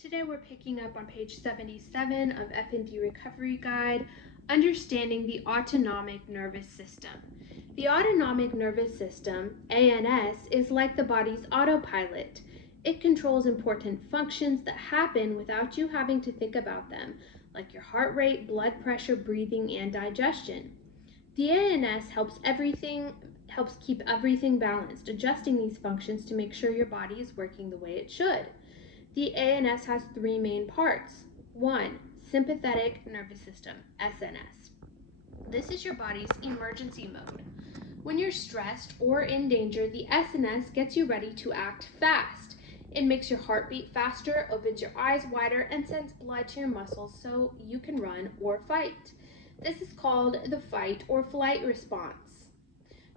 Today we're picking up on page 77 of FND Recovery Guide, Understanding the Autonomic Nervous System. The autonomic nervous system, ANS, is like the body's autopilot. It controls important functions that happen without you having to think about them, like your heart rate, blood pressure, breathing, and digestion. The ANS helps keep everything balanced, adjusting these functions to make sure your body is working the way it should. The ANS has three main parts. 1. Sympathetic nervous system, SNS. This is your body's emergency mode. When you're stressed or in danger, the SNS gets you ready to act fast. It makes your heart beat faster, opens your eyes wider, and sends blood to your muscles so you can run or fight. This is called the fight or flight response.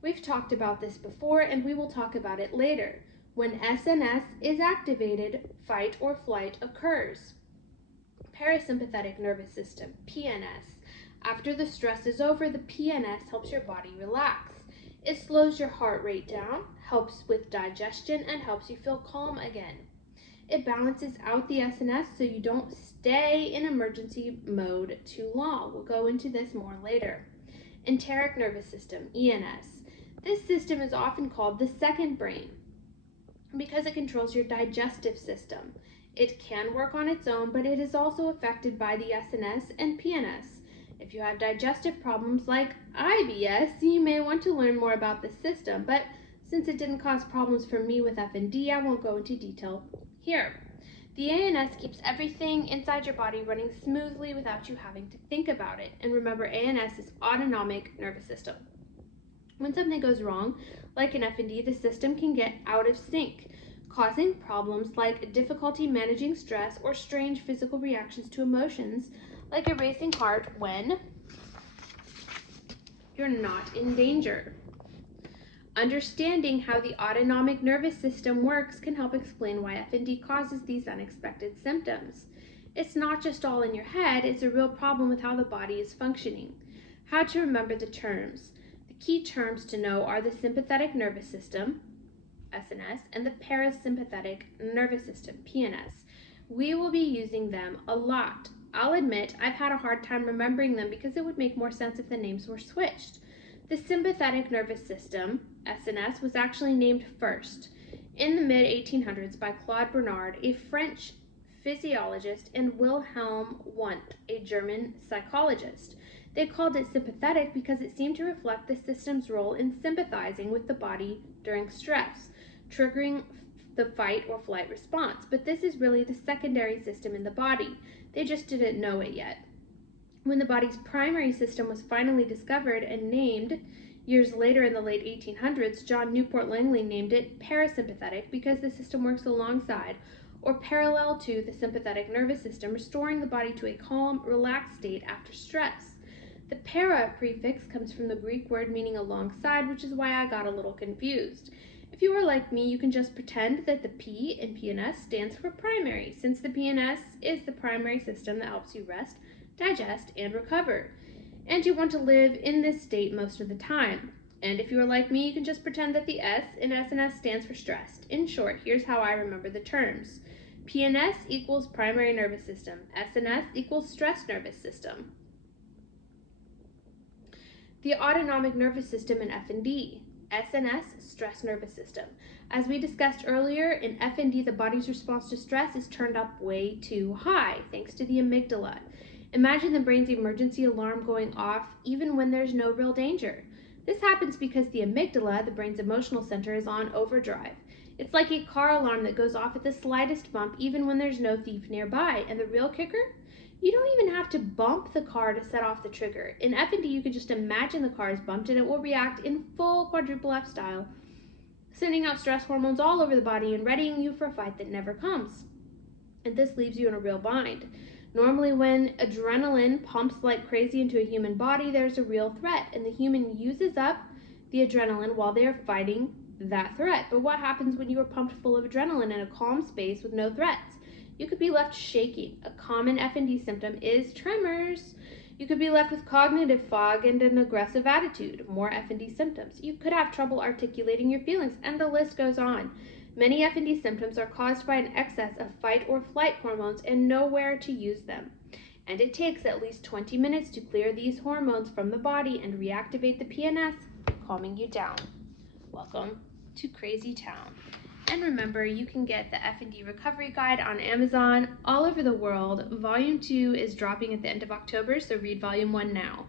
We've talked about this before, and we will talk about it later. When SNS is activated, fight or flight occurs. Parasympathetic nervous system, PNS. After the stress is over, the PNS helps your body relax. It slows your heart rate down, helps with digestion, and helps you feel calm again. It balances out the SNS so you don't stay in emergency mode too long. We'll go into this more later. Enteric nervous system, ENS. This system is often called the second brain because it controls your digestive system. It can work on its own, but it is also affected by the SNS and PNS. If you have digestive problems like IBS, you may want to learn more about this system, but since it didn't cause problems for me with FND, I won't go into detail here. The ANS keeps everything inside your body running smoothly without you having to think about it. And remember, ANS is autonomic nervous system. When something goes wrong, like in FND, the system can get out of sync, causing problems like difficulty managing stress or strange physical reactions to emotions, like a racing heart when you're not in danger. Understanding how the autonomic nervous system works can help explain why FND causes these unexpected symptoms. It's not just all in your head, it's a real problem with how the body is functioning. How to remember the terms. Key terms to know are the sympathetic nervous system, SNS, and the parasympathetic nervous system, PNS. We will be using them a lot. I'll admit I've had a hard time remembering them because it would make more sense if the names were switched. The sympathetic nervous system, SNS, was actually named first in the mid-1800s by Claude Bernard, a French physiologist, and Wilhelm Wundt, a German psychologist. They called it sympathetic because it seemed to reflect the system's role in sympathizing with the body during stress, triggering the fight or flight response. But this is really the secondary system in the body. They just didn't know it yet. When the body's primary system was finally discovered and named, years later in the late 1800s, John Newport Langley named it parasympathetic because the system works alongside or parallel to the sympathetic nervous system, restoring the body to a calm, relaxed state after stress. The para prefix comes from the Greek word meaning alongside, which is why I got a little confused. If you are like me, you can just pretend that the P in PNS stands for primary, since the PNS is the primary system that helps you rest, digest, and recover. And you want to live in this state most of the time. And if you are like me, you can just pretend that the S in SNS stands for stressed. In short, here's how I remember the terms. PNS equals primary nervous system. SNS equals stress nervous system. The autonomic nervous system in FND. SNS, stress nervous system. As we discussed earlier, in FND, the body's response to stress is turned up way too high, thanks to the amygdala. Imagine the brain's emergency alarm going off even when there's no real danger. This happens because the amygdala, the brain's emotional center, is on overdrive. It's like a car alarm that goes off at the slightest bump even when there's no thief nearby. And the real kicker? You don't even have to bump the car to set off the trigger. In FND, you can just imagine the car is bumped and it will react in full quadruple F style, sending out stress hormones all over the body and readying you for a fight that never comes. And this leaves you in a real bind. Normally, when adrenaline pumps like crazy into a human body, there's a real threat, and the human uses up the adrenaline while they are fighting that threat. But what happens when you are pumped full of adrenaline in a calm space with no threats? You could be left shaking. A common FND symptom is tremors. You could be left with cognitive fog and an aggressive attitude. More FND symptoms. You could have trouble articulating your feelings, and the list goes on. Many FND symptoms are caused by an excess of fight or flight hormones and nowhere to use them. And it takes at least 20 minutes to clear these hormones from the body and reactivate the PNS, calming you down. Welcome to Crazy Town. And remember, you can get the FND Recovery Guide on Amazon all over the world. Volume 2 is dropping at the end of October, so read Volume 1 now.